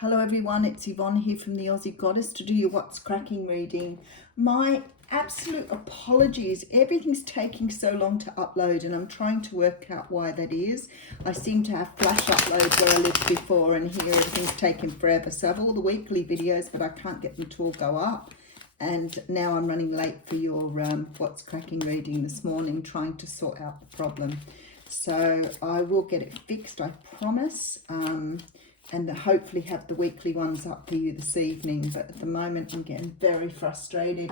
Hello everyone, it's Yvonne here from the Aussie Goddess to do your What's Cracking reading. My absolute apologies, everything's taking so long to upload and I'm trying to work out why that is. I seem to have flash upload where I lived before and here everything's taking forever. So I have all the weekly videos but I can't get them to all go up. And now I'm running late for your What's Cracking reading this morning, trying to sort out the problem. So I will get it fixed, I promise. And hopefully have the weekly ones up for you this evening. But at the moment I'm getting very frustrated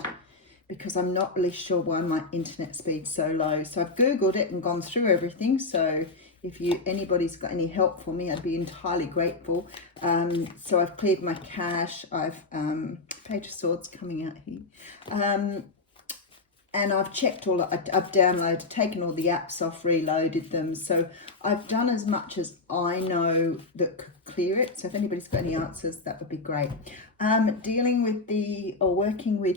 because I'm not really sure why my internet speed's so low. So I've Googled it and gone through everything. So if anybody's got any help for me, I'd be entirely grateful. So I've cleared my cache. I've Page of Swords coming out here. And I've checked I've downloaded, taken all the apps off, reloaded them. So I've done as much as I know that could clear it. So if anybody's got any answers, that would be great. Working with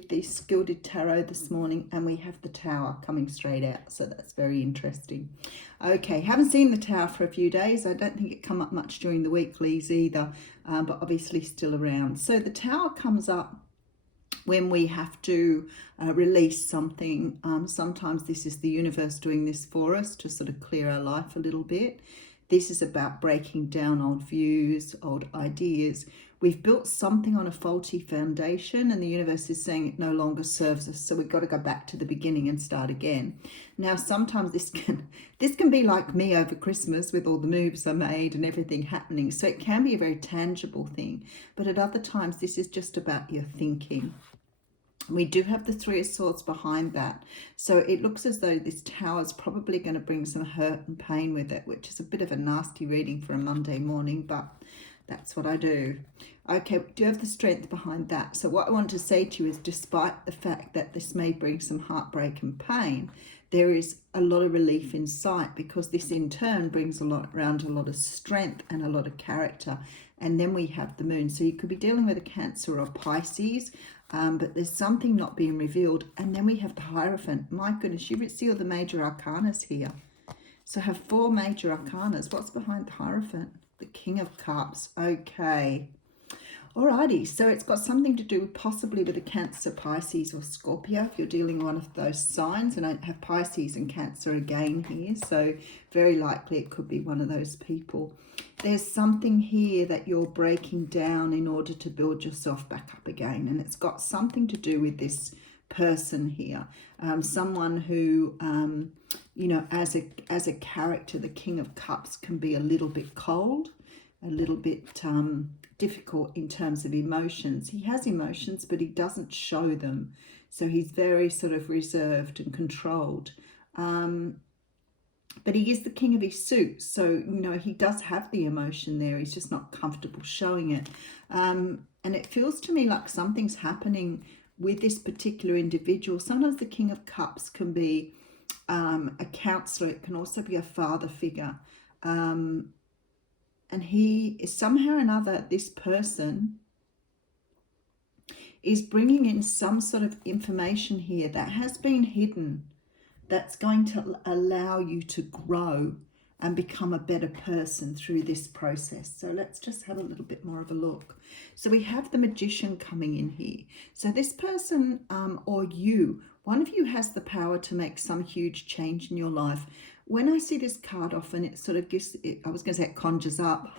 the Gilded Tarot this morning, and we have the Tower coming straight out. So that's very interesting. Okay, haven't seen the Tower for a few days. I don't think it come up much during the weeklies either, but obviously still around. So the Tower comes up when we have to release something. Sometimes this is the universe doing this for us to sort of clear our life a little bit. This is about breaking down old views, old ideas. We've built something on a faulty foundation and the universe is saying it no longer serves us. So we've got to go back to the beginning and start again. Now, sometimes this can be like me over Christmas with all the moves I made and everything happening. So it can be a very tangible thing. But at other times, this is just about your thinking. We do have the Three of Swords behind that. So it looks as though this Tower is probably going to bring some hurt and pain with it, which is a bit of a nasty reading for a Monday morning, but that's what I do. Okay, we do have the Strength behind that. So what I want to say to you is, despite the fact that this may bring some heartbreak and pain, there is a lot of relief in sight, because this in turn brings around a lot of strength and a lot of character. And then we have the Moon. So you could be dealing with a Cancer or Pisces, but there's something not being revealed. And then we have the Hierophant. My goodness, you see all the major arcanas here. So I have 4 major arcanas. What's behind the Hierophant? The King of Cups. Okay. Alrighty, so it's got something to do possibly with a Cancer, Pisces or Scorpio if you're dealing with one of those signs. And I have Pisces and Cancer again here, so very likely it could be one of those people. There's something here that you're breaking down in order to build yourself back up again, and it's got something to do with this person here. Someone who, you know, as a character, the King of Cups can be a little bit cold, a little bit difficult in terms of emotions. He has emotions, but he doesn't show them. So he's very sort of reserved and controlled. But he is the king of his suit. So, you know, he does have the emotion there. He's just not comfortable showing it. And it feels to me like something's happening with this particular individual. Sometimes the King of Cups can be a counselor. It can also be a father figure. And he is somehow or another, this person is bringing in some sort of information here that has been hidden, that's going to allow you to grow and become a better person through this process. So let's just have a little bit more of a look. So we have the Magician coming in here. So this person or you, one of you has the power to make some huge change in your life. When I see this card often, it sort of gives, I was going to say it conjures up,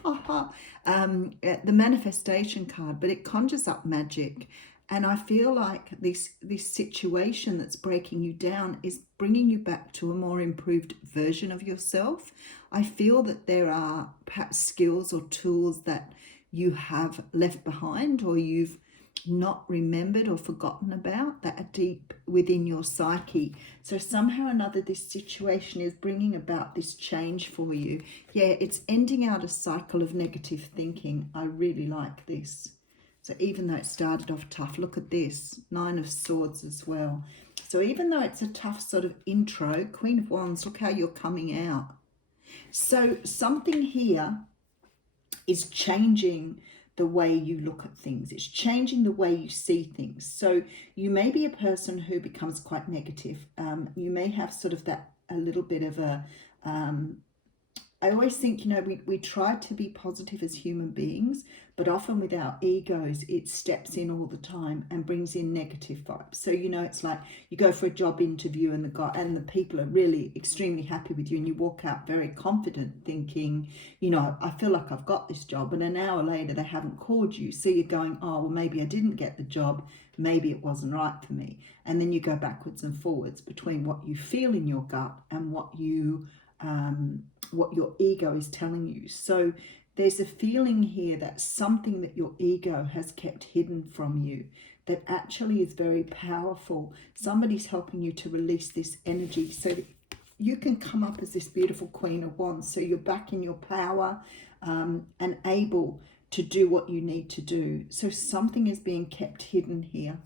the manifestation card, but it conjures up magic. And I feel like this situation that's breaking you down is bringing you back to a more improved version of yourself. I feel that there are perhaps skills or tools that you have left behind or you've not remembered or forgotten about that are deep within your psyche. So somehow or another, this situation is bringing about this change for you. Yeah, it's ending out a cycle of negative thinking. I really like this. So even though it started off tough, look at this, 9 of Swords as well. So even though it's a tough sort of intro, Queen of Wands, look how you're coming out. So something here is changing the way you look at things. It's changing the way you see things. So you may be a person who becomes quite negative. You may have sort of that, a little bit of a I always think, we try to be positive as human beings, but often with our egos, it steps in all the time and brings in negative vibes. So, it's like you go for a job interview and the people are really extremely happy with you, and you walk out very confident thinking, I feel like I've got this job. And an hour later, they haven't called you. So you're going, oh, well, maybe I didn't get the job. Maybe it wasn't right for me. And then you go backwards and forwards between what you feel in your gut and what your ego is telling you. So there's a feeling here that something that your ego has kept hidden from you that actually is very powerful. Somebody's helping you to release this energy so that you can come up as this beautiful Queen of Wands. So you're back in your power and able to do what you need to do. So something is being kept hidden here.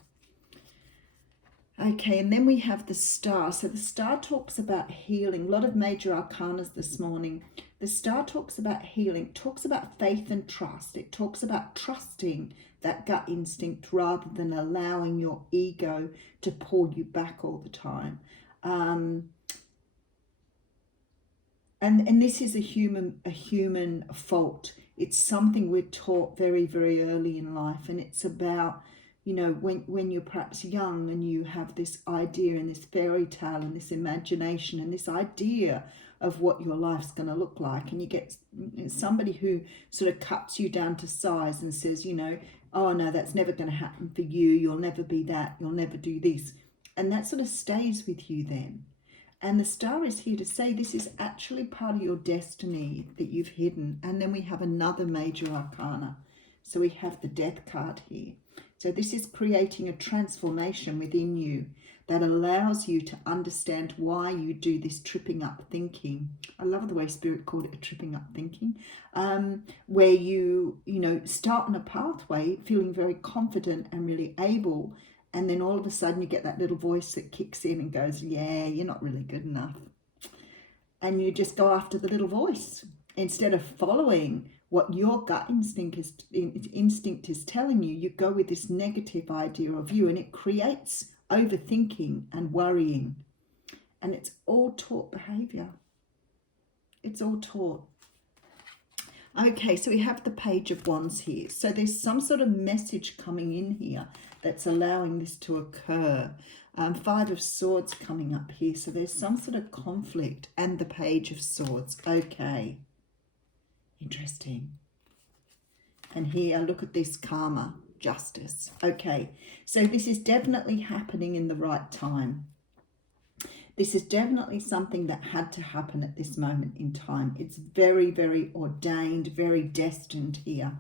Okay, and then we have the Star. So the Star talks about healing. A lot of major arcanas this morning. The Star talks about healing, talks about faith and trust. It talks about trusting that gut instinct rather than allowing your ego to pull you back all the time. And this is a human fault. It's something we're taught very, very early in life, and it's about, when you're perhaps young and you have this idea and this fairy tale and this imagination and this idea of what your life's going to look like, and you get somebody who sort of cuts you down to size and says, oh no, that's never going to happen for you, you'll never be that, you'll never do this, and that sort of stays with you then. And the Star is here to say this is actually part of your destiny that you've hidden. And then we have another major arcana. So we have the Death card here. So this is creating a transformation within you that allows you to understand why you do this tripping up thinking. I love the way Spirit called it a tripping up thinking, where you start on a pathway feeling very confident and really able, and then all of a sudden you get that little voice that kicks in and goes, yeah, you're not really good enough. And you just go after the little voice instead of following what your gut instinct is telling you. You go with this negative idea of you, and it creates overthinking and worrying. And it's all taught behavior. It's all taught. Okay, so we have the Page of Wands here. So there's some sort of message coming in here that's allowing this to occur. Five of Swords coming up here. So there's some sort of conflict, and the Page of Swords. Okay, interesting. And here, look at this karma, justice. Okay, so this is definitely happening in the right time. This is definitely something that had to happen at this moment in time. It's very, very ordained, very destined here.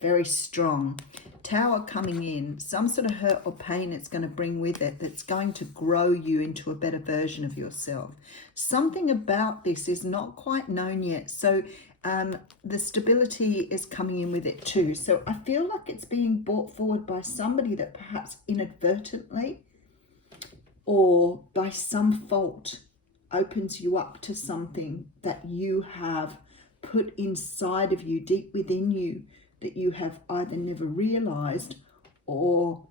Very strong. Tower coming in. Some sort of hurt or pain it's going to bring with it that's going to grow you into a better version of yourself. Something about this is not quite known yet. So the stability is coming in with it too. So I feel like it's being brought forward by somebody that perhaps inadvertently or by some fault opens you up to something that you have put inside of you, deep within you, that you have either never realized or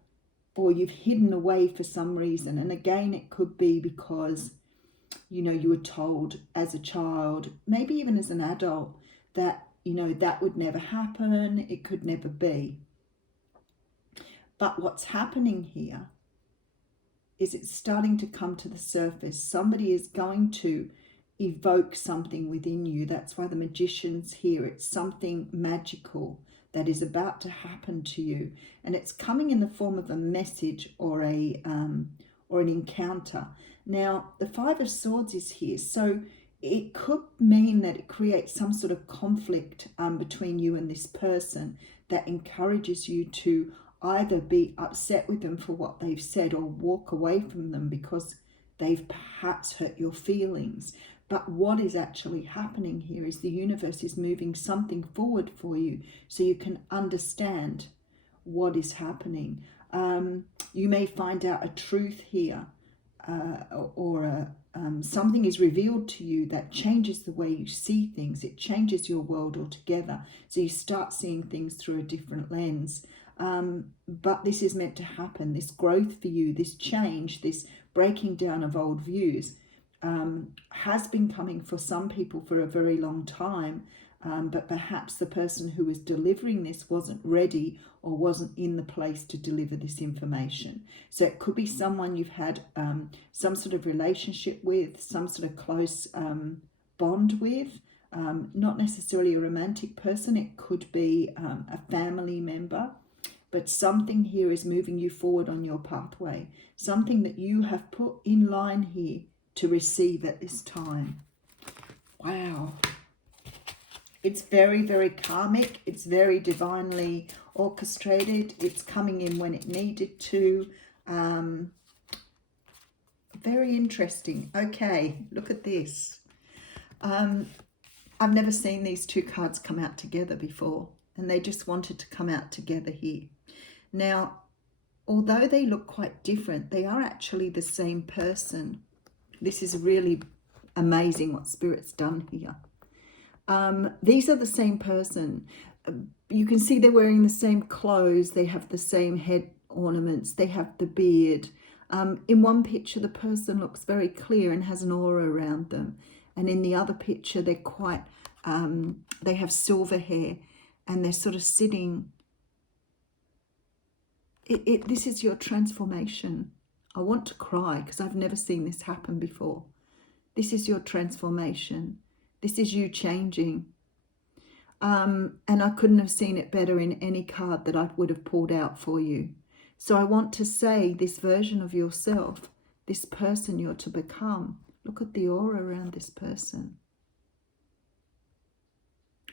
you've hidden away for some reason. And again, it could be because, you were told as a child, maybe even as an adult, that, that would never happen, it could never be. But what's happening here is it's starting to come to the surface. Somebody is going to evoke something within you. That's why the Magician's here. It's something magical that is about to happen to you, and it's coming in the form of a message or an encounter. Now, the Five of Swords is here, so it could mean that it creates some sort of conflict between you and this person that encourages you to either be upset with them for what they've said or walk away from them because they've perhaps hurt your feelings. But what is actually happening here is the universe is moving something forward for you so you can understand what is happening. You may find out a truth here or something is revealed to you that changes the way you see things. It changes your world altogether. So you start seeing things through a different lens. But this is meant to happen, this growth for you, this change, this breaking down of old views. has been coming for some people for a very long time, but perhaps the person who was delivering this wasn't ready or wasn't in the place to deliver this information. So it could be someone you've had some sort of relationship with, some sort of close bond with, not necessarily a romantic person. It could be a family member. But something here is moving you forward on your pathway, something that you have put in line here to receive at this time. Wow. It's very, very karmic. It's very divinely orchestrated. It's coming in when it needed to. Very interesting. Okay, look at this. I've never seen these two cards come out together before, and they just wanted to come out together here. Now, although they look quite different, they are actually the same person. This is really amazing what Spirit's done here. These are the same person. You can see they're wearing the same clothes. They have the same head ornaments. They have the beard. In one picture, the person looks very clear and has an aura around them. And in the other picture, they're quite, they have silver hair and they're sort of sitting. This is your transformation. I want to cry because I've never seen this happen before. This is your transformation. This is you changing. And I couldn't have seen it better in any card that I would have pulled out for you. So I want to say this version of yourself, this person you're to become. Look at the aura around this person.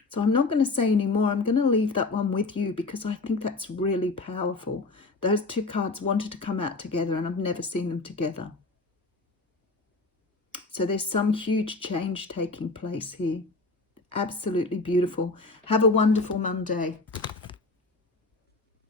So I'm not going to say any more. I'm going to leave that one with you because I think that's really powerful. Those two cards wanted to come out together and I've never seen them together. So there's some huge change taking place here. Absolutely beautiful. Have a wonderful Monday.